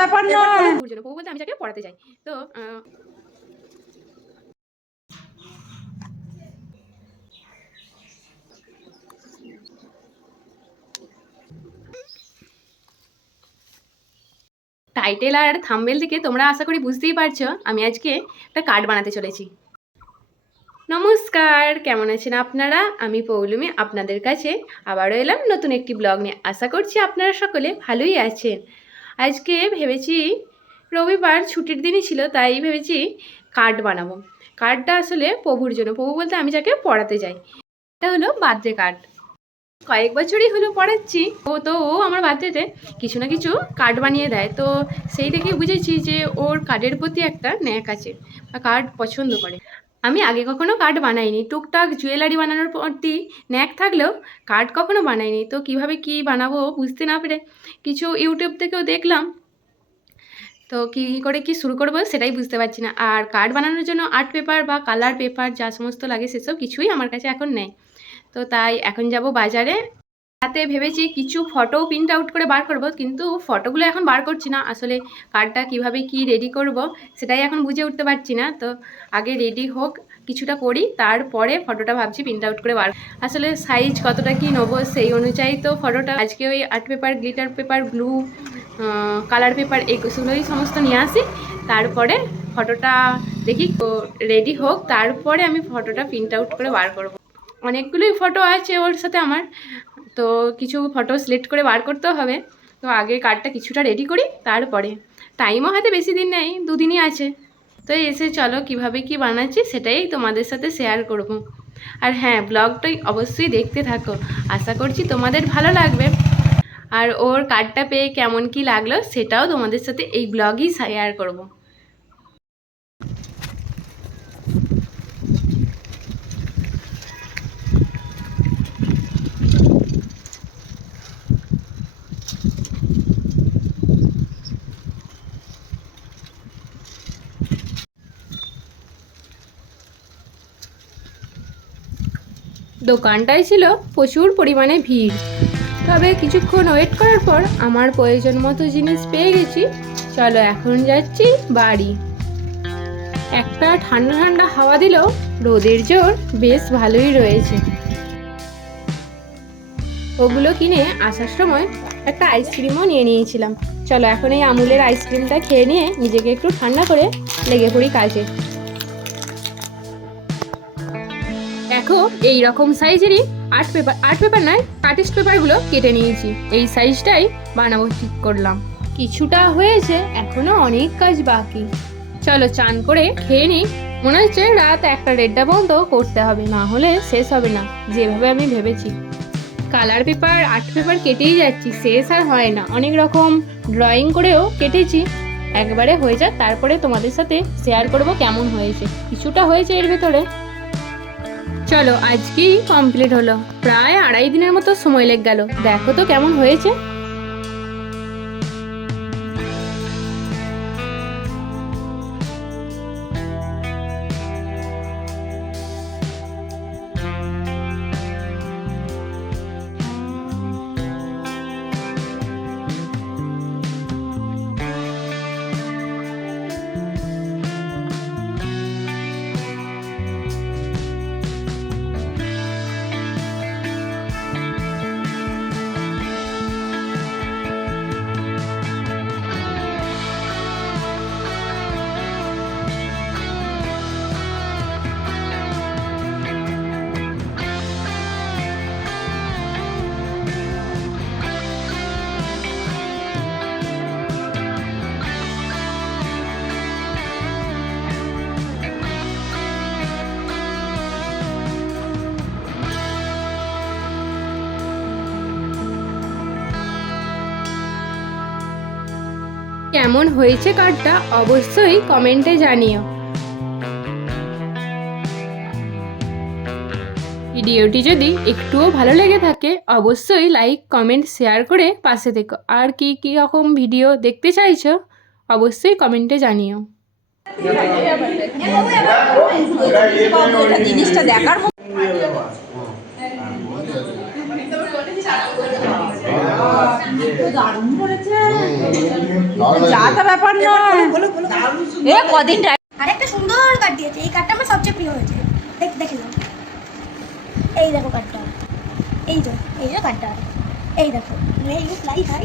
ব্যাপার নয়, বলতে আমি যাকে পড়াতে যাই। তো টাইটেল আর থাম্বনেল থেকে তোমরা আশা করি বুঝতেই পারছো আমি আজকে একটা কার্ড বানাতে চলেছি। নমস্কার, কেমন আছেন আপনারা? আমি পৌলুমি আপনাদের কাছে আবারও এলাম নতুন একটি ব্লগ নিয়ে। আশা করছি আপনারা সকলে ভালোই আছেন। আজকে ভেবেছি রবিবার ছুটির দিনই ছিল, তাই ভেবেছি কার্ড বানাবো। কার্ডটা আসলে প্রভুর জন্য, প্রভু বলতে আমি যাকে পড়াতে যাই। এটা হলো বার্থডে কার্ড। কয়েক বছরই হলো পড়াচ্ছি, ও আমার বার্থডেতে কিছু না কিছু কার্ড বানিয়ে দেয়। তো সেই দেখে বুঝেছি যে ওর কার্ডের প্রতি একটা ন্যাক আছে বা কার্ড পছন্দ করে। আমি আগে কখনো কার্ড বানাইনি, টুকটাক জুয়েলারি বানানোর প্রতি ন্যাক থাকলেও কার্ড কখনো বানাইনি। তো কিভাবে কি বানাবো বুঝতে না পেরে কিছু ইউটিউব থেকেও দেখলাম, তো কী করে কি শুরু করবো সেটাই বুঝতে পারছি না। আর কার্ড বানানোর জন্য আর্ট পেপার বা কালার পেপার যা সমস্ত লাগে সেসব কিছুই আমার কাছে এখন নেই। তো তাই এখন যাব বাজারে। হাতে ভেবেছি কিছু ফটোও প্রিন্ট আউট করে বার করব, কিন্তু ফটোগুলো এখন বার করছি না। আসলে কার্ডটা কিভাবে কি রেডি করব সেটাই এখন বুঝে উঠতে পারছি না। তো আগে রেডি হোক, কিছুটা করি, তারপরে ফটোটা ভাবছি প্রিন্ট আউট করে বার। আসলে সাইজ কতটা কি নেবো সেই অনুযায়ী তো ফটোটা। আজকে ওই art paper, glitter paper, glue, colour paper এগুলোই সমস্ত নিয়ে আসি। তারপরে ফটোটা দেখি রেডি হোক, তারপরে আমি ফটোটা প্রিন্ট আউট করে বার করব। অনেকগুলোই ফটো আছে ওর সাথে আমার, তো কিছু ফটো সিলেক্ট করে বার করতেও হবে। তো আগে কার্ডটা কিছুটা রেডি করি, তারপরে টাইমও হাতে বেশি দিন নেই, দুদিনই আছে। তো এসে চলো কিভাবে কি বানাচ্ছি সেটাই তোমাদের সাথে শেয়ার করব। আর হ্যাঁ, ব্লগটাই অবশ্যই দেখতে থাকো, আশা করছি তোমাদের ভালো লাগবে। আর ওর কার্ডটা পেয়ে কেমন কি লাগলো সেটাও তোমাদের সাথে এই ব্লগই শেয়ার করব। দোকানটায় ছিল প্রচুর পরিমাণে ভিড়, তবে কিছুক্ষণ ওয়েট করার পর আমার প্রয়োজন মতো জিনিস পেয়ে গেছি। চলো এখন যাচ্ছি বাড়ি। একটা ঠান্ডা ঠান্ডা হাওয়া দিলেও রোদের জোর বেশ ভালোই রয়েছে। ওগুলো কিনে আসার সময় একটা আইসক্রিমও নিয়ে নিয়েছিলাম। চলো এখন এই আমুলের আইসক্রিমটা খেয়ে নিয়ে নিজেকে একটু ঠান্ডা করে লেগে পড়ি কাজে। দেখো এই রকম সাইজেরই আর্ট পেপার নয়, আর্টিস্ট পেপারগুলো কেটে নিয়েছি। এই সাইজটাই বানাবো ঠিক করলাম। কিছুটা হয়েছে, এখনো অনেক কাজ বাকি। চলো চান করে খেয়ে নিই। মনে হচ্ছে রাত 1-1:30 পর্যন্ত করতে হবে, না হলে শেষ হবে না যেভাবে আমি ভেবেছি। কালার পেপার, আর্ট পেপার কেটেই যাচ্ছি, শেষ আর হয় না। অনেক রকম ড্রয়িং করেও কেটেছি। একবারে হয়ে যাক, তারপরে তোমাদের সাথে শেয়ার করব কেমন হয়েছে। কিছুটা হয়েছে এর ভেতরে। চলো আজকেই কমপ্লিট হলো, প্রায় 2.5 দিনের মতো সময় লেগে গেল। দেখো তো কেমন হয়েছে। কেমন হয়েছে কার্ডটা অবশ্যই কমেন্টে জানিও। ভিডিওটি যদি একটুও ভালো লেগে থাকে অবশ্যই লাইক, কমেন্ট, শেয়ার করে পাশে থেকো। আর কি রকম ভিডিও দেখতে চাইছো অবশ্যই কমেন্টে জানিও। জিনিসটা দেখার যা তা ব্যাপার নয়। এ কদিন আরেকটা সুন্দর কার্ড দিয়েছে, এই কার্ডটা আমার সবচেয়ে প্রিয় হয়েছে। দেখে নাও, এই দেখো কার্ডটা, এই যে কার্ডটা, এই দেখো, may you fly high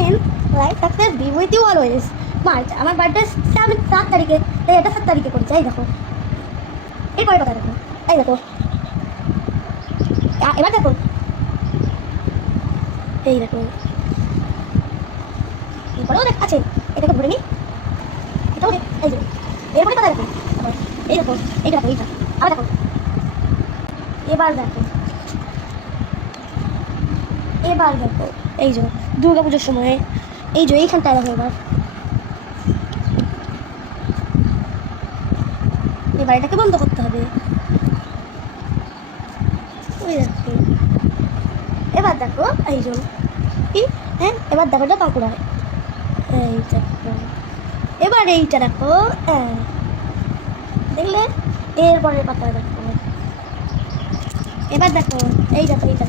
in life success be with you always. March, আমার বার্থডে 7 তারিখে, তাই এটা 7 তারিখে করেছে। এই দেখো, এরপরে কথা দেখো, এই দেখো, এবার দেখো, এই দেখো, এরপরেও আছে, এটাকে ধরে নি, এটাও এই যে, এরপরে কথা দেখো, এই দেখো, এইটা দেখো, এইটা আবার দেখো, এবার দেখো, এই যে দুর্গা পুজোর সময়, এই যে এইখানটায় দেখো, এবার এটাকে বন্ধ করতে হবে। ওই দেখো, এবার দেখো, এই যে কি, হ্যাঁ এবার দেখো এটা বাঁকুড়ায়, এই দেখো, এবার এইটা দেখো, দেখলে, এরপরের পাতা দেখো, এবার দেখো, এই দেখো, এইটা